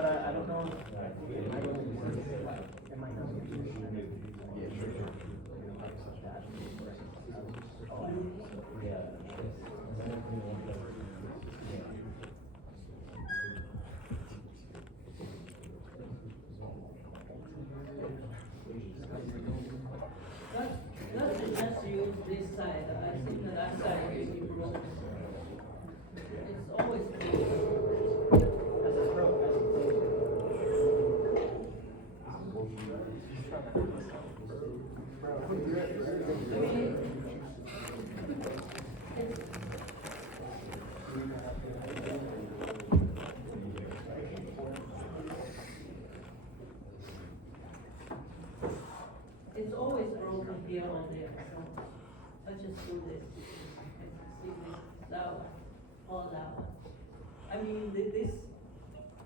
I don't know. Am I not? Let's just use this side. I think the left side is broken. It's always it's always broken here or there. So let's just do this. See that one or that one. I mean,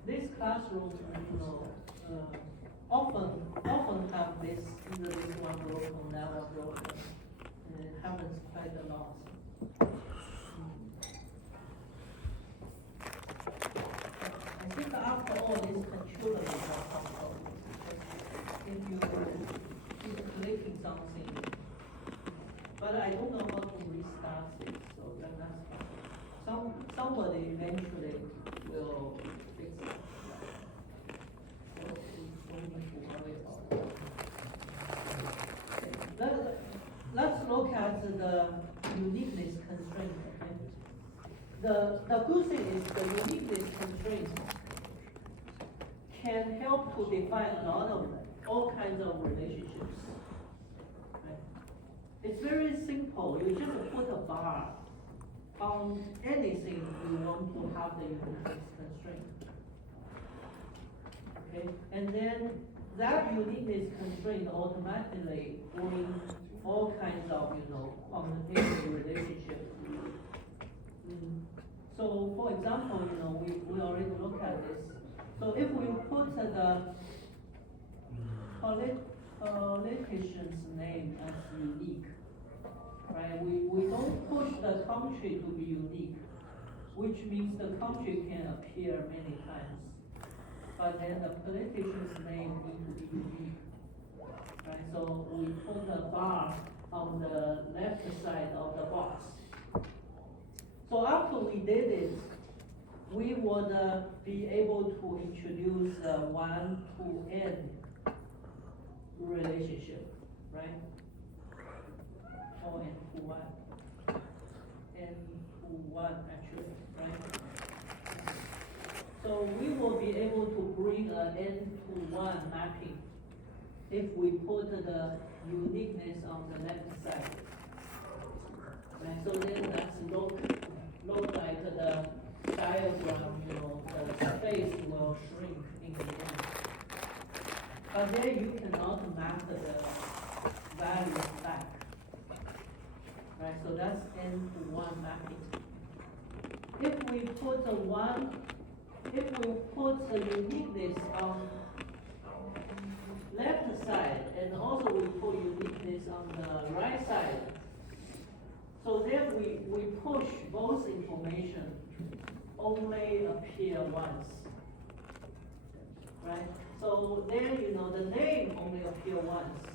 this classroom, often have this one broken, that one broken. And it happens quite a lot. I think after all, this controller is not helpful. If you keep clicking something, but I don't know how to restart it, so that's fine. Somebody eventually will fix it. So we don't need to worry about it. Let's look at the uniqueness constraint. Okay? The good thing is the uniqueness constraint can help to define a lot of all kinds of relationships. Right? It's very simple. You just put a bar on anything you want to have the uniqueness constraint. Okay, and then that uniqueness constraint automatically bring all kinds of commutative relationships. So for example, we already looked at this. So if we put the politician's name as unique, right? We don't push the country to be unique, which means the country can appear many times. But then the politician's name needs to be unique, right? So we put a bar on the left side of the box. So after we did it, we would be able to introduce a 1 to n relationship, right? Or n to 1. N to 1 actually, right? So we will be able to bring an n to 1 mapping if we put the uniqueness on the left side. Right? So then that's look like the diagram, the space will shrink in the end. But then you cannot map the values back. Right? right? So that's n to one mapping. If we put a uniqueness on left side, and also we put uniqueness on the right side, so then we push both information only appear once, right? So then, the name only appear once.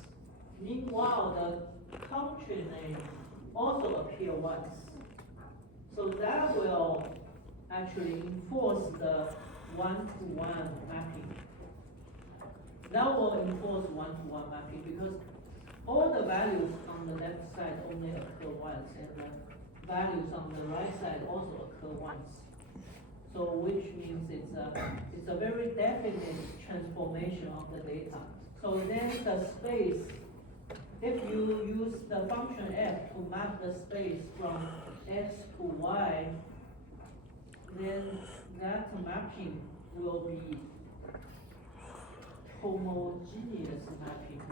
Meanwhile, the country name also appear once. So that will actually enforce the one-to-one mapping. That will enforce one-to-one mapping because all the values on the left side only occur once, and the values on the right side also occur once. So which means it's a very definite transformation of the data. So then the space, if you use the function f to map the space from x to y, then that mapping will be homogeneous mapping.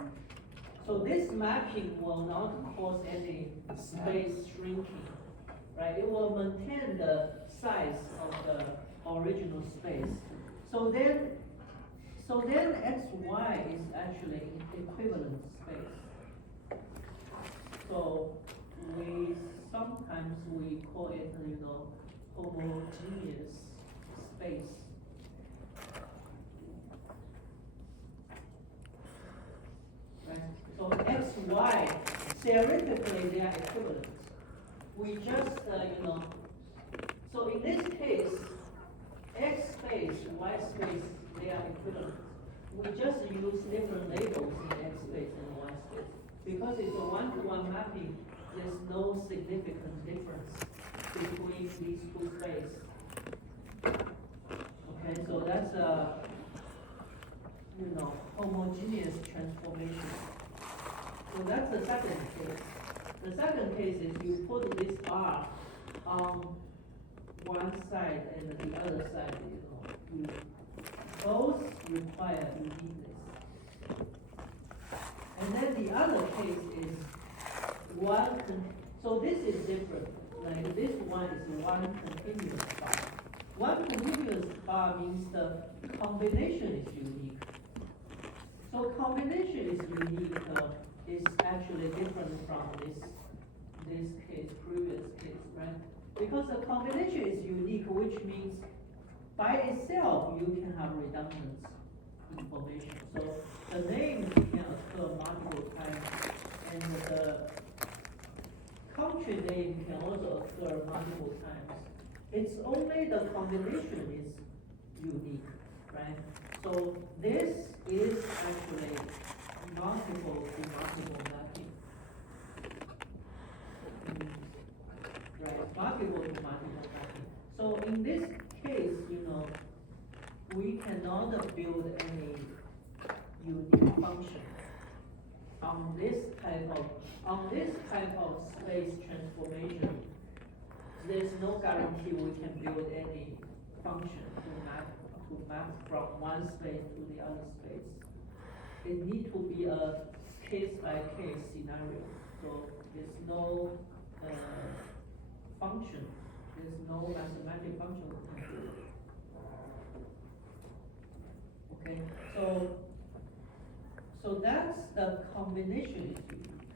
So this mapping will not cause any space shrinking, right? It will maintain the size of the original space. So then xy is actually equivalent space. So sometimes we call it, homogeneous space. Right? So x, y, theoretically they are equivalent. We just, so in this case, x space, y space, they are equivalent. We just use different labels in x space and y space. Because it's a one-to-one mapping, there's no significant difference between these two spaces. Okay, so that's a, homogeneous transformation. So that's the second case. The second case is you put this R on one side and the other side, you both require uniqueness. And then the other case is so this is different. Like this one is one continuous bar. One continuous bar means the combination is unique. So combination is unique is actually different from this case, previous case, right? Because the combination is unique, which means by itself you can have redundant information. So the name can occur multiple times, and the country name can also occur multiple times. It's only the combination is unique, right? So this is actually multiple to multiple mapping. Right, multiple to multiple mapping. So in this case, we cannot build any unique function on this type of space transformation. There's no guarantee we can build any function to map from one space to the other space. It needs to be a case-by-case scenario. So there's no function. There's no mathematical function we can do. Okay, so that's the combination is unique.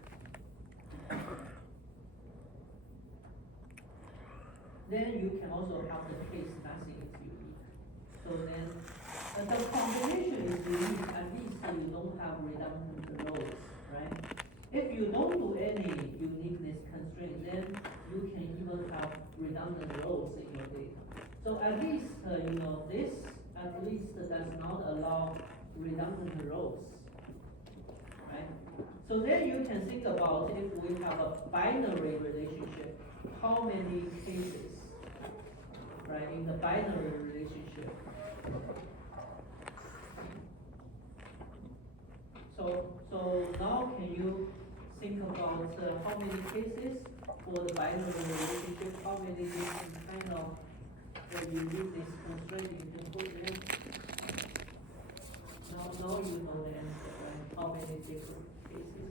Then you can also have the case nothing is unique. So then the combination is unique, at least you don't have redundant rows, right? If you don't do any uniqueness constraint, then you can even have redundant rows in your data. So at least, this at least does not allow redundant rows, right? So then you can think about if we have a binary relationship, how many cases, right, in the binary relationship. So now can you think about how many cases for the binary relationship, how many different kind of uniqueness constraint you can put in? Now you know the answer, right? How many different cases?